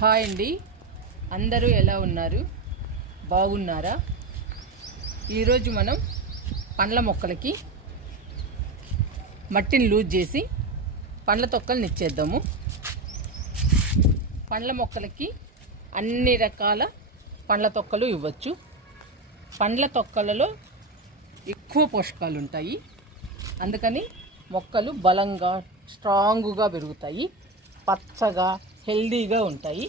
Hi అండి. అందరూ ఎలా ఉన్నారు? బాగున్నారా? ఈరోజు మనం పండ్ల మొక్కలకి మట్టిని లూజ్ చేసి పండ్ల తొక్కలు నిచ్చేద్దాము పండ్ల మొక్కలకి అన్ని రకాల పండ్ల తొక్కలు ఇవ్వచ్చు. పండ్ల తొక్కలలో ఎక్కువ పోషకాలు ఉంటాయి. అందుకని మొక్కలు బలంగా స్ట్రాంగ్గా పెరుగుతాయి. పచ్చగా హెల్దీగా ఉంటాయి.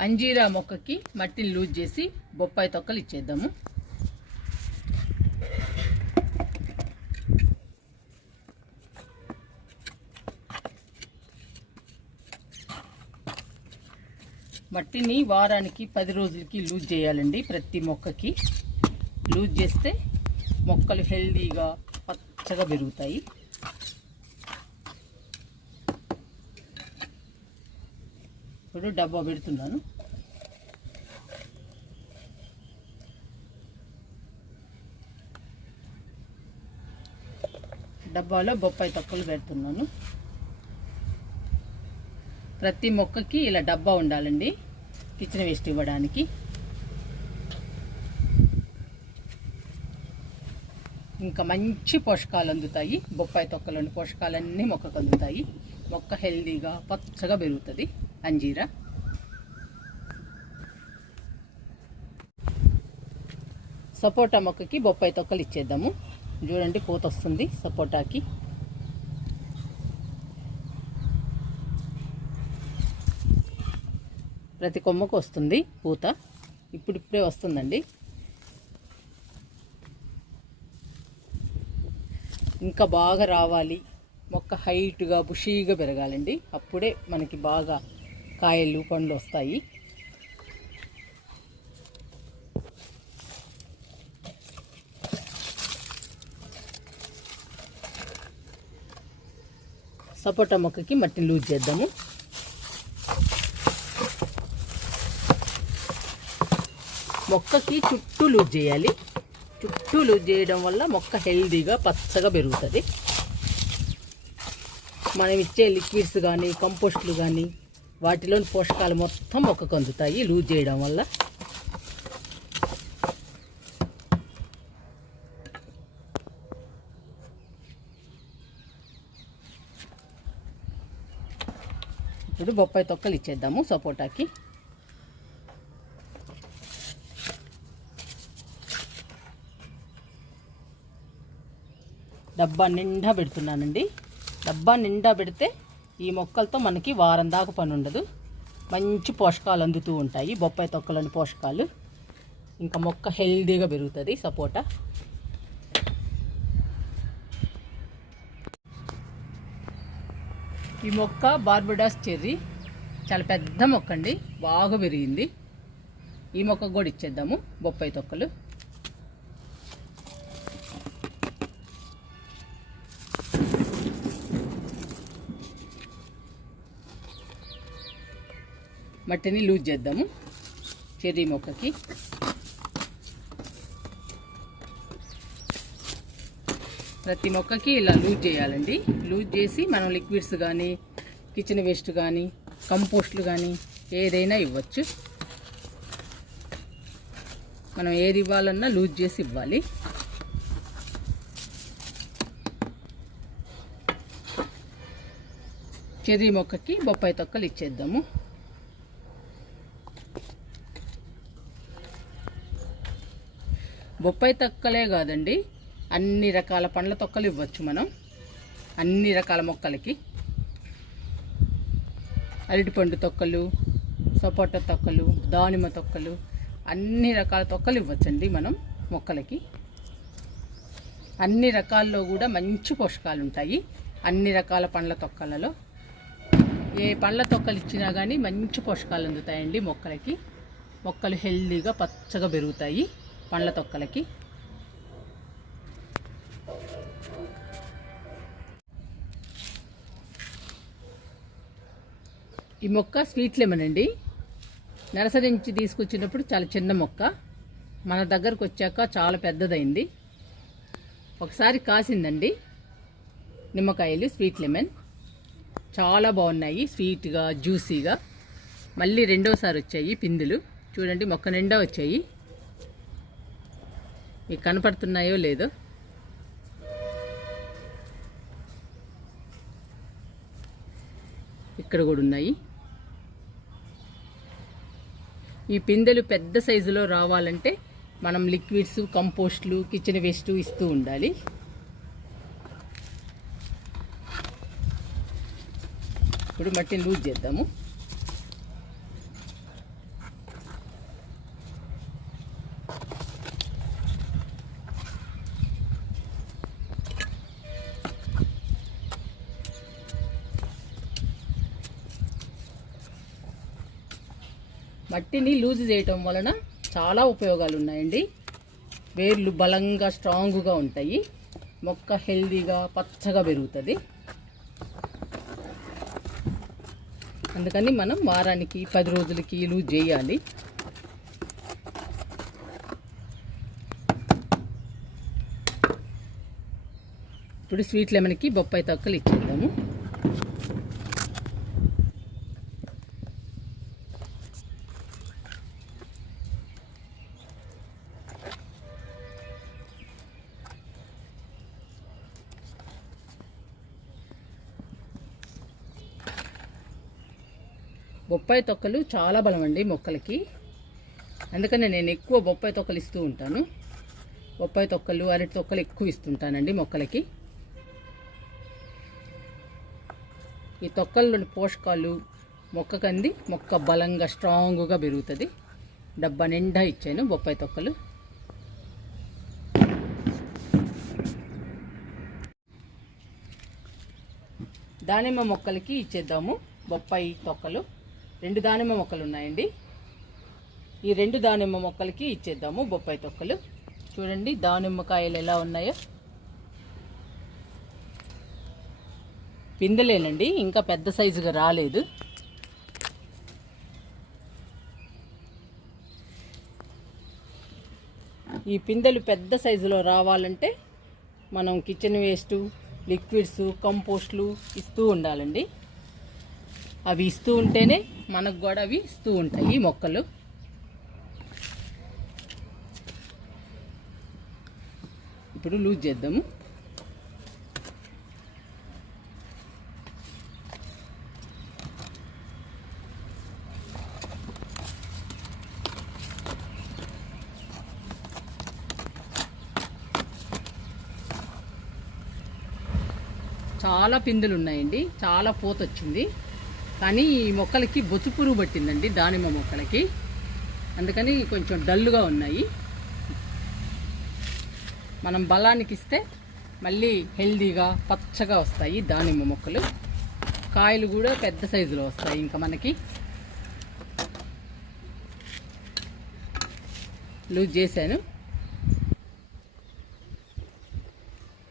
అంజీరా మొక్కకి మట్టిని లూజ్ చేసి బొప్పాయి తొక్కలు ఇచ్చేద్దాము. మట్టిని వారానికి పది రోజులకి లూజ్ చేయాలండి ప్రతి మొక్కకి. లూజ్ చేస్తే మొక్కలు హెల్దీగా పచ్చగా పెరుగుతాయి. ఇప్పుడు డబ్బా పెడుతున్నాను. డబ్బాలో బొప్పాయి తొక్కలు పెడుతున్నాను. ప్రతి మొక్కకి ఇలా డబ్బా ఉండాలండి. కిచెన్ వేస్ట్ ఇవ్వడానికి. ఇంకా మంచి పోషకాలు అందుతాయి. బొప్పాయి తొక్కలోని పోషకాలన్నీ మొక్కకు అందుతాయి. మొక్క హెల్దీగా పచ్చగా పెరుగుతుంది. అంజీరా. సపోటా మొక్కకి బొప్పాయి తొక్కలు ఇచ్చేద్దాము. చూడండి పూత వస్తుంది సపోటాకి. ప్రతి కొమ్మకు వస్తుంది పూత. ఇప్పుడిప్పుడే వస్తుందండి. ఇంకా బాగా రావాలి. మొక్క హైట్గా బుషీగా పెరగాలండి. అప్పుడే మనకి బాగా కాయలు పండ్లు వస్తాయి. సపోటా మొక్కకి మట్టిని లూజ్ చేద్దాము. మొక్కకి చుట్టూ లూజ్ చేయాలి. చుట్టూ లూజ్ చేయడం వల్ల మొక్క హెల్దీగా పచ్చగా పెరుగుతుంది. మనం ఇచ్చే లిక్విడ్స్ కానీ కంపోస్ట్లు కానీ వాటిలోని పోషకాలు మొత్తం మొక్కకు అందుతాయి. లూజ్ చేయడం వల్ల. ఇప్పుడు బొప్పాయి తొక్కలు ఇచ్చేద్దాము సపోటాకి. డబ్బా నిండా పెడుతున్నానండి. డబ్బా నిండా పెడితే ఈ మొక్కలతో మనకి వారం దాకా పని ఉండదు. మంచి పోషకాలు అందుతూ ఉంటాయి. బొప్పాయి తొక్కలోని పోషకాలు. ఇంకా మొక్క హెల్దీగా పెరుగుతుంది సపోటా. ఈ మొక్క బార్బడాస్ చెర్రీ చాలా పెద్ద మొక్క అండి బాగా పెరిగింది. ఈ మొక్క కూడా ఇచ్చేద్దాము బొప్పాయి తొక్కలు. మట్టిని లూజ్ చేద్దాము. చెర్రీ మొక్కకి. ప్రతి మొక్కకి ఇలా లూజ్ చేయాలండి. లూజ్ చేసి మనం లిక్విడ్స్ కానీ కిచెన్ వేస్ట్ కానీ కంపోస్ట్లు కానీ ఏదైనా ఇవ్వచ్చు. మనం ఏది ఇవ్వాలన్నా లూజ్ చేసి ఇవ్వాలి. చెర్రీ మొక్కకి బొప్పాయి తొక్కలు ఇచ్చేద్దాము. బొప్పాయి తొక్కలే కాదండి. అన్ని రకాల పండ్ల తొక్కలు ఇవ్వచ్చు మనం. అన్ని రకాల మొక్కలకి. అరటిపండు తొక్కలు సపోటా తొక్కలు దానిమ్మ తొక్కలు అన్ని రకాల తొక్కలు ఇవ్వచ్చండి మనం మొక్కలకి. అన్ని రకాల్లో కూడా మంచి పోషకాలు ఉంటాయి అన్ని రకాల పండ్ల తొక్కలలో. ఏ పండ్ల తొక్కలు ఇచ్చినా కానీ మంచి పోషకాలు అందుతాయండి మొక్కలకి. మొక్కలు హెల్దీగా పచ్చగా పెరుగుతాయి. పండ్ల తొక్కలకి. ఈ మొక్క స్వీట్ లెమన్ అండి. నర్సరీ నుంచి తీసుకొచ్చినప్పుడు చాలా చిన్న మొక్క. మన దగ్గరకు వచ్చాక చాలా పెద్దదైంది. ఒకసారి కాసిందండి. నిమ్మకాయలు స్వీట్ లెమన్. చాలా బాగున్నాయి స్వీట్గా జ్యూసీగా. మళ్ళీ రెండోసారి వచ్చాయి పిందులు. చూడండి మొక్క నిండా వచ్చాయి. మీకు కనపడుతున్నాయో లేదో. ఇక్కడ కూడా ఉన్నాయి. ఈ పిందెలు పెద్ద సైజులో రావాలంటే మనం లిక్విడ్స్ కంపోస్ట్లు కిచెన్ వేస్ట్ ఇస్తూ ఉండాలి. ఇప్పుడు మట్టిని లూజ్ చేద్దాము. మట్టిని లూజ్ చేయటం వలన చాలా ఉపయోగాలు ఉన్నాయండి వేర్లు బలంగా స్ట్రాంగ్గా ఉంటాయి. మొక్క హెల్దీగా పచ్చగా పెరుగుతుంది. అందుకని మనం వారానికి పది రోజులకి లూజ్ చేయాలి. ఇప్పుడు స్వీట్ లెమన్కి బొప్పాయి తొక్కలు ఇచ్చేద్దాము బొప్పాయి తొక్కలు చాలా బలం అండి మొక్కలకి. అందుకనే నేను ఎక్కువ బొప్పాయి తొక్కలు ఇస్తూ ఉంటాను. బొప్పాయి తొక్కలు అరటి తొక్కలు ఎక్కువ ఇస్తుంటానండి మొక్కలకి. ఈ తొక్కల్లోని పోషకాలు మొక్క కంది మొక్క బలంగా స్ట్రాంగ్గా పెరుగుతుంది. డబ్బా నిండా ఇచ్చాను బొప్పాయి తొక్కలు. దానిమ్మ మొక్కలకి ఇచ్చేద్దాము బొప్పాయి తొక్కలు. రెండు దానిమ్మ మొక్కలు ఉన్నాయండి. ఈ రెండు దానిమ్మ మొక్కలకి ఇచ్చేద్దాము బొప్పాయి తొక్కలు. చూడండి దానిమ్మకాయలు ఎలా ఉన్నాయో. పిందెలేనండి ఇంకా పెద్ద సైజుగా రాలేదు. ఈ పిందెలు పెద్ద సైజులో రావాలంటే మనం కిచెన్ వేస్టు లిక్విడ్స్ కంపోస్ట్లు ఇస్తూ ఉండాలండి. అవి ఇస్తూ ఉంటేనే మనకు కూడా అవి ఇస్తూ ఉంటాయి ఈ మొక్కలు. ఇప్పుడు లూజ్ చేద్దాము. చాలా పిందులు ఉన్నాయండి. చాలా పూత వచ్చింది కానీ ఈ మొక్కలకి బొచ్చు పురుగు పట్టిందండి దానిమ్మ మొక్కలకి. అందుకని కొంచెం డల్లుగా ఉన్నాయి. మనం బలానికి ఇస్తే మళ్ళీ హెల్దీగా పచ్చగా వస్తాయి దానిమ్మ మొక్కలు. కాయలు కూడా పెద్ద సైజులో వస్తాయి ఇంకా మనకి. లూజ్ చేశాను.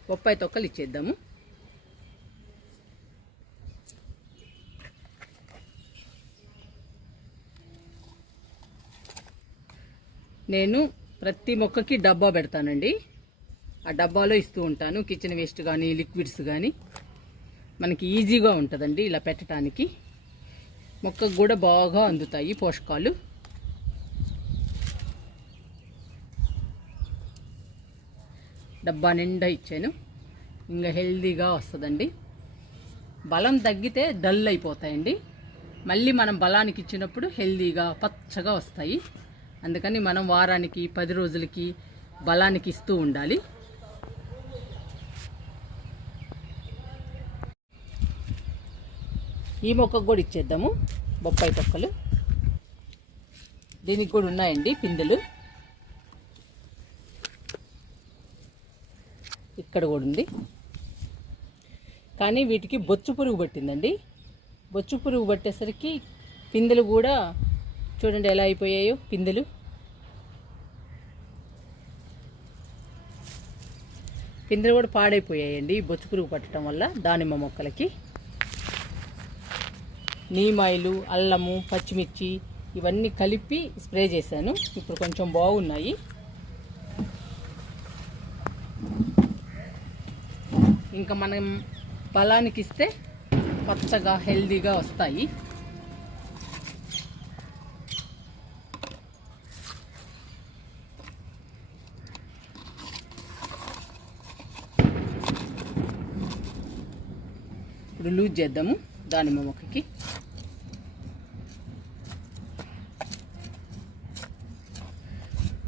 బొప్పాయి తొక్కలు ఇచ్చేద్దాము. నేను ప్రతి మొక్కకి డబ్బా పెడతానండి. ఆ డబ్బాలో ఇస్తూ ఉంటాను. కిచెన్ వేస్ట్ కానీ లిక్విడ్స్ కానీ మనకి ఈజీగా ఉంటుందండి ఇలా పెట్టడానికి మొక్కకు కూడా బాగా అందుతాయి పోషకాలు. డబ్బా నిండా ఇచ్చాను. ఇంకా హెల్దీగా వస్తుందండి. బలం తగ్గితే డల్ అయిపోతాయండి. మళ్ళీ మనం బలానికి ఇచ్చినప్పుడు హెల్దీగా పచ్చగా వస్తాయి. అందుకని మనం వారానికి పది రోజులకి బలానికి ఇస్తూ ఉండాలి. ఈ మొక్కకు కూడా ఇచ్చేద్దాము. బొప్పాయి తొక్కలు. దీనికి కూడా ఉన్నాయండి పిందెలు. ఇక్కడ కూడా ఉంది. కానీ వీటికి బొచ్చు పురుగు పట్టిందండి. బొచ్చు పురుగు పట్టేసరికి పిందెలు కూడా చూడండి ఎలా అయిపోయాయో పిందెలు. పిందెలు కూడా పాడైపోయాయండి. ఈ బొచ్చు పురుగు పట్టడం వల్ల దానిమ్మ మొక్కలకి. నీమాయిలు అల్లము పచ్చిమిర్చి ఇవన్నీ కలిపి స్ప్రే చేశాను. ఇప్పుడు కొంచెం బాగున్నాయి. ఇంకా మనం బలానికి ఇస్తే పచ్చగా హెల్దీగా వస్తాయి. ఇప్పుడు లూజ్ చేద్దాము. దానిమ్మ మొక్కకి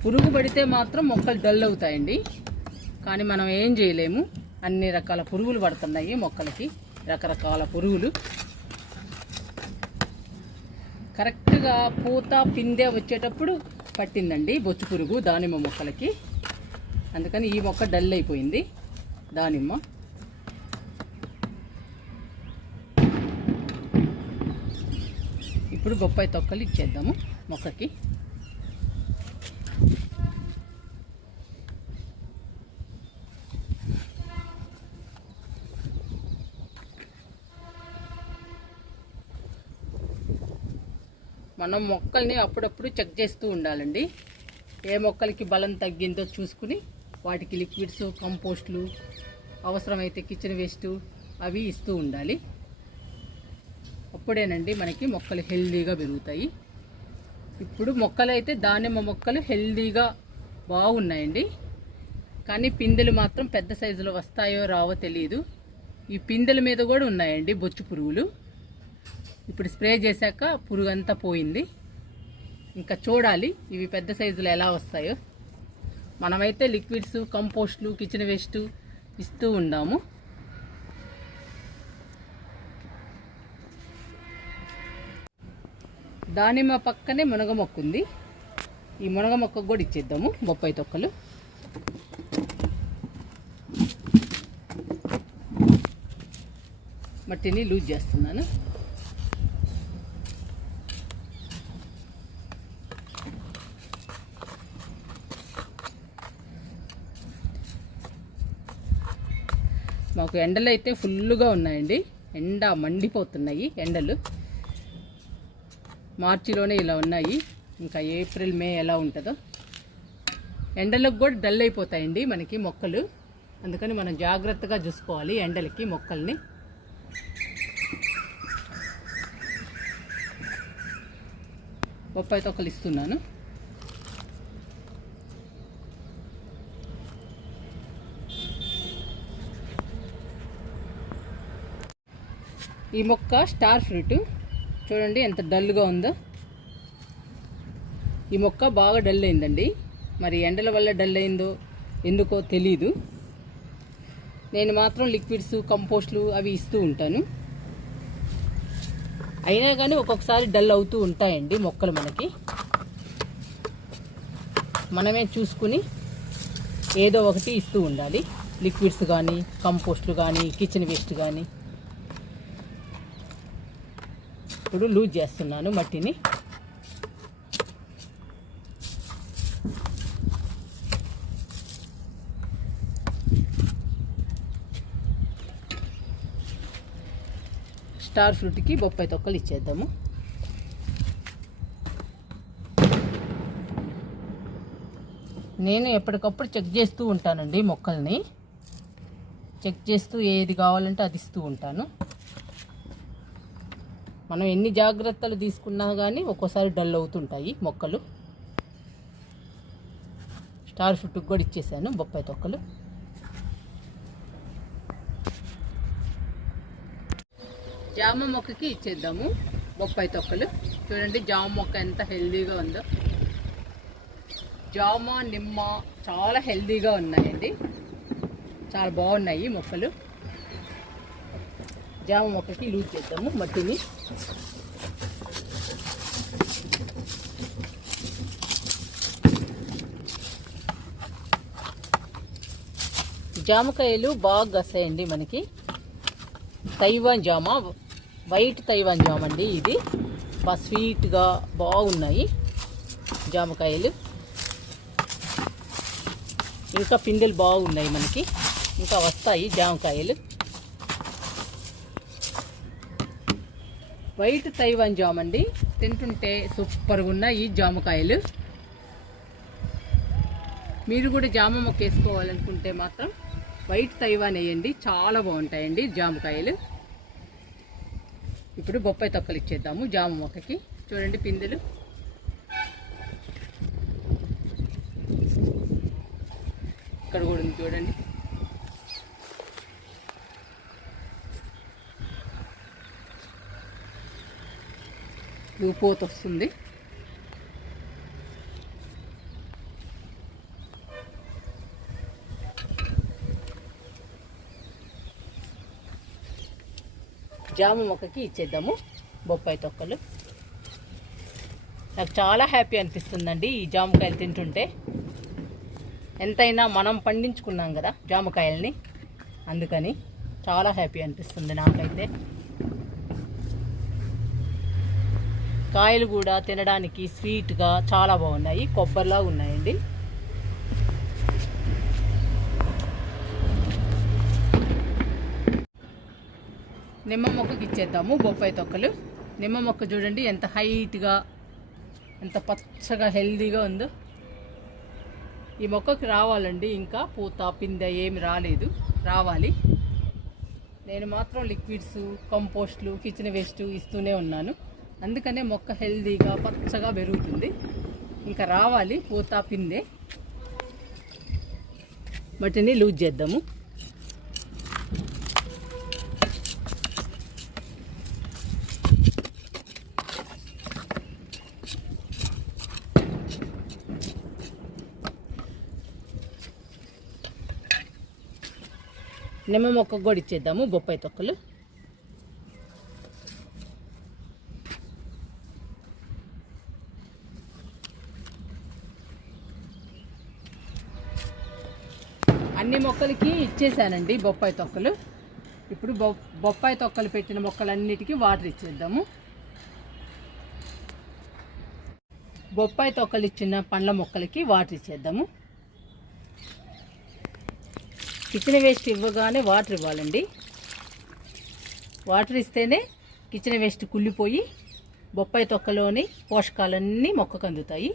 పురుగు పడితే మాత్రం మొక్కలు డల్ అవుతాయండి. కానీ మనం ఏం చేయలేము. అన్ని రకాల పురుగులు పడుతున్నాయి మొక్కలకి. రకరకాల పురుగులు. కరెక్ట్గా పూత పిందె వచ్చేటప్పుడు పట్టిందండి బొచ్చు పురుగు దానిమ్మ మొక్కలకి. అందుకని ఈ మొక్క డల్ అయిపోయింది. దానిమ్మ. ఇప్పుడు బొప్పాయి తొక్కలు ఇచ్చేద్దాము మొక్కకి. మనం మొక్కల్ని అప్పుడప్పుడు చెక్ చేస్తూ ఉండాలండి. ఏ మొక్కలకి బలం తగ్గిందో చూసుకుని వాటికి లిక్విడ్స్ కంపోస్ట్లు అవసరమైతే కిచెన్ వేస్ట్ అవి ఇస్తూ ఉండాలి. అప్పుడేనండి మనకి మొక్కలు హెల్దీగా పెరుగుతాయి. ఇప్పుడు మొక్కలు అయితే దానిమ్మ మొక్కలు హెల్దీగా బాగున్నాయండి. కానీ పిందెలు మాత్రం పెద్ద సైజులో వస్తాయో రావో తెలియదు ఈ పిందెల మీద కూడా ఉన్నాయండి బొచ్చు పురుగులు. ఇప్పుడు స్ప్రే చేశాక పురుగు అంతా పోయింది. ఇంకా చూడాలి ఇవి పెద్ద సైజులో ఎలా వస్తాయో. మనమైతే లిక్విడ్స్ కంపోస్ట్లు కిచెన్ వేస్ట్ ఇస్తూ ఉన్నాము. దానిమ్మ పక్కనే మునగ మొక్క ఉంది ఈ మునగ మొక్కకు కూడా ఇచ్చేద్దాము బొప్పాయి తొక్కలు. మట్టిని లూజ్ చేస్తున్నాను. మాకు ఎండలు అయితే ఫుల్గా ఉన్నాయండి. ఎండ మండిపోతున్నాయి ఎండలు. మార్చిలోనే ఇలా ఉన్నాయి. ఇంకా ఏప్రిల్ మే ఎలా ఉంటుందో. ఎండలకు కూడా డల్ అయిపోతాయండి మనకి మొక్కలు. అందుకని మనం జాగ్రత్తగా చూసుకోవాలి ఎండలకి మొక్కల్ని. బొప్పాయి తొక్కలు ఇస్తున్నాను. ఈ మొక్క స్టార్ ఫ్రూట్. చూడండి ఎంత డల్గా ఉందో. ఈ మొక్క బాగా డల్ అయిందండి. మరి ఎండల వల్ల డల్ అయిందో ఎందుకో తెలీదు. నేను మాత్రం లిక్విడ్స్ కంపోస్ట్లు అవి ఇస్తూ ఉంటాను. అయినా కానీ ఒక్కొక్కసారి డల్ అవుతూ ఉంటాయండి మొక్కలు మనకి. మనమే చూసుకుని ఏదో ఒకటి ఇస్తూ ఉండాలి. లిక్విడ్స్ కానీ కంపోస్ట్లు కానీ కిచెన్ వేస్ట్ కానీ ఇప్పుడు లూజ్ చేస్తున్నాను మట్టిని. స్టార్ ఫ్రూట్కి బొప్పాయి తొక్కలు ఇచ్చేద్దాము. నేను ఎప్పటికప్పుడు చెక్ చేస్తూ ఉంటానండి మొక్కల్ని. చెక్ చేస్తూ ఏది కావాలంటే అది ఇస్తూ ఉంటాను. మనం ఎన్ని జాగ్రత్తలు తీసుకున్నా కానీ ఒక్కోసారి డల్ అవుతుంటాయి మొక్కలు. స్టార్ ఫుట్కి కూడా ఇచ్చేసాను బొప్పాయి తొక్కలు. జామ మొక్కకి ఇచ్చేద్దాము బొప్పాయి తొక్కలు. చూడండి జామ మొక్క ఎంత హెల్దీగా ఉందో. జామ నిమ్మ చాలా హెల్దీగా ఉన్నాయండి. చాలా బాగున్నాయి మొక్కలు. జామ మొక్కకి లూజ్ చేద్దాము మట్టిని. జామకాయలు బాగా గసాయండి మనకి. తైవాన్ జామ వైట్ తైవాన్ జామ అండి ఇది. బాగా స్వీట్గా బాగున్నాయి జామకాయలు. ఇంకా పిందెలు బాగున్నాయి మనకి. ఇంకా వస్తాయి జామకాయలు. వైట్ తైవాన్ జామ్ అండి. తింటుంటే సూపర్గా ఉన్న ఈ జామకాయలు. మీరు కూడా జామ మొక్క వేసుకోవాలనుకుంటే మాత్రం వైట్ తైవాన్ వేయండి. చాలా బాగుంటాయండి జామకాయలు. ఇప్పుడు బొప్పాయి తొక్కలు ఇచ్చేద్దాము జామ మొక్కకి. చూడండి పిందెలు. ఇక్కడ కూడా ఉంది చూడండి. ఇది వస్తుంది. జామ మొక్కకి ఇచ్చేద్దాము బొప్పాయి తొక్కలు. నాకు చాలా హ్యాపీ అనిపిస్తుందండి ఈ జామకాయలు తింటుంటే. ఎంతైనా మనం పండించుకున్నాం కదా జామకాయల్ని. అందుకని చాలా హ్యాపీ అనిపిస్తుంది నాకైతే. కాయలు కూడా తినడానికి స్వీట్గా చాలా బాగున్నాయి. కొబ్బరిలా ఉన్నాయండి. నిమ్మ మొక్కకి ఇచ్చేద్దాము బొప్పాయి తొక్కలు. నిమ్మ మొక్క చూడండి ఎంత హైట్గా ఎంత పచ్చగా హెల్దీగా ఉందో. ఈ మొక్కకి రావాలండి ఇంకా పూత పిందె ఏమి రాలేదు. రావాలి. నేను మాత్రం లిక్విడ్స్ కంపోస్ట్లు కిచెన్ వేస్ట్ ఇస్తూనే ఉన్నాను. అందుకనే మొక్క హెల్దీగా పచ్చగా పెరుగుతుంది. ఇంకా రావాలి పూత పిందే వాటిని లూజ్ చేద్దాము. నిమ్మ మొక్క కూడా ఇచ్చేద్దాము బొప్పాయి తొక్కలు. అన్ని మొక్కలకి ఇచ్చేసానండి బొప్పాయి తొక్కలు. ఇప్పుడు బొ బొప్పాయి తొక్కలు పెట్టిన మొక్కలన్నిటికీ వాటర్ ఇచ్చేద్దాము. బొప్పాయి తొక్కలు ఇచ్చిన పండ్ల మొక్కలకి వాటర్ ఇచ్చేద్దాము. కిచెన్ వేస్ట్ ఇవ్వగానే వాటర్ ఇవ్వాలండి. వాటర్ ఇస్తేనే కిచెన్ వేస్ట్ కుళ్ళిపోయి బొప్పాయి తొక్కలోని పోషకాలన్నీ మొక్కకు అందుతాయి.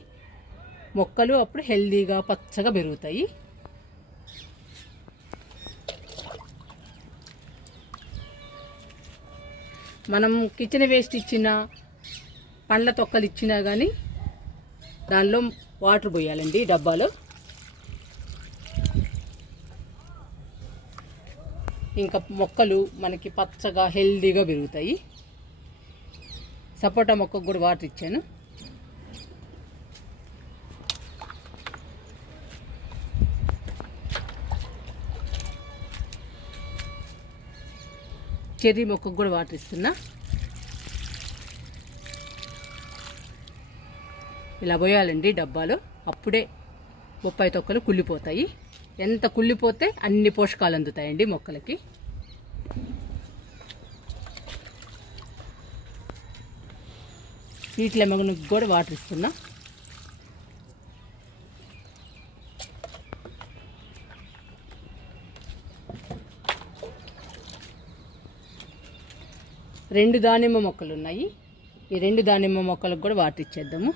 మొక్కలు అప్పుడు హెల్దీగా పచ్చగా పెరుగుతాయి. మనం కిచెన్ వేస్ట్ ఇచ్చిన పండ్ల తొక్కలు ఇచ్చినా కానీ దానిలో వాటర్ పోయాలండి డబ్బాలో. ఇంకా మొక్కలు మనకి పచ్చగా హెల్దీగా పెరుగుతాయి. సపోటా మొక్కకు కూడా వాటర్ ఇచ్చాను. చెర్రీ మొక్కకు కూడా వాటర్ ఇస్తున్నా. ఇలా పోయాలండి డబ్బాలో. అప్పుడే బొప్పాయి తొక్కలు కుళ్ళిపోతాయి. ఎంత కుళ్ళిపోతే అన్ని పోషకాలు అందుతాయండి మొక్కలకి. వీటి లెమన్కి కూడా వాటర్ ఇస్తున్నా. రెండు దానిమ్మ మొక్కలు ఉన్నాయి ఈ రెండు దానిమ్మ మొక్కలకు కూడా వాటర్ ఇచ్చేద్దాము.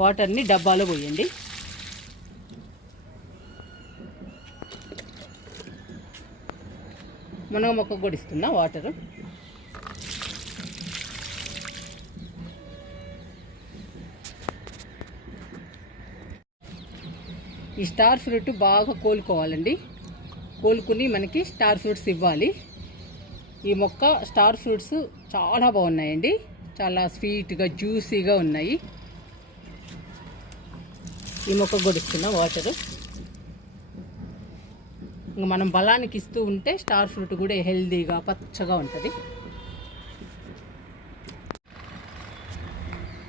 వాటర్ని డబ్బాలో పోయండి. మునగ మొక్క కూడా ఇస్తున్నా వాటరు. ఈ స్టార్ ఫ్రూట్ బాగా కోలుకోవాలండి. కోలుకుని మనకి స్టార్ ఫ్రూట్స్ ఇవ్వాలి. ఈ మొక్క స్టార్ ఫ్రూట్స్ చాలా బాగున్నాయండి. చాలా స్వీట్గా జ్యూసీగా ఉన్నాయి. ఈ మొక్క కూడా వాటరు. ఇంకా మనం బలానికి ఇస్తూ ఉంటే స్టార్ ఫ్రూట్ కూడా హెల్దీగా పచ్చగా ఉంటుంది.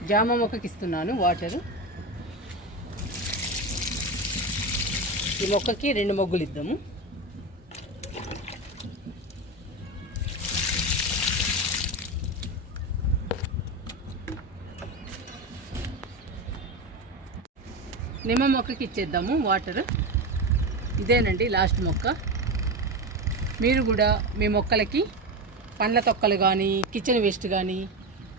జామ మొక్కకి ఇస్తున్నాను వాటరు. ఈ మొక్కకి రెండు మొగ్గులు ఇద్దాము. నిమ్మ మొక్కకి ఇచ్చేద్దాము వాటర్ ఇదేనండి లాస్ట్ మొక్క. మీరు కూడా మీ మొక్కలకి పండ్ల తొక్కలు కానీ కిచెన్ వేస్ట్ కానీ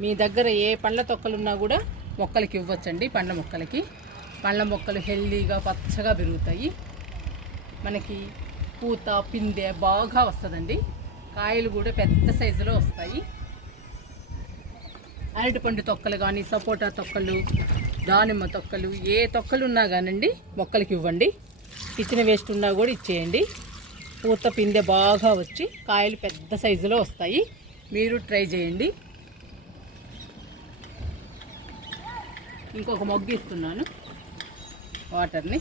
మీ దగ్గర ఏ పండ్ల తొక్కలు ఉన్నా కూడా మొక్కలకి ఇవ్వచ్చండి పండ్ల మొక్కలకి. పండ్ల మొక్కలు హెల్దీగా పచ్చగా పెరుగుతాయి. మనకి పూత పిందె బాగా వస్తుందండి. కాయలు కూడా పెద్ద సైజులో వస్తాయి. అరటిపండు తొక్కలు కానీ సపోటా తొక్కలు దానిమ్మ తొక్కలు ఏ తొక్కలు ఉన్నా కానండి మొక్కలకి ఇవ్వండి. ఇచ్చిన వేస్ట్ ఉన్నా కూడా ఇచ్చేయండి. పూత పిందె బాగా వచ్చి కాయలు పెద్ద సైజులో వస్తాయి. మీరు ట్రై చేయండి. ఇంకొక మొగ్గు ఇస్తున్నాను. వాటర్ని.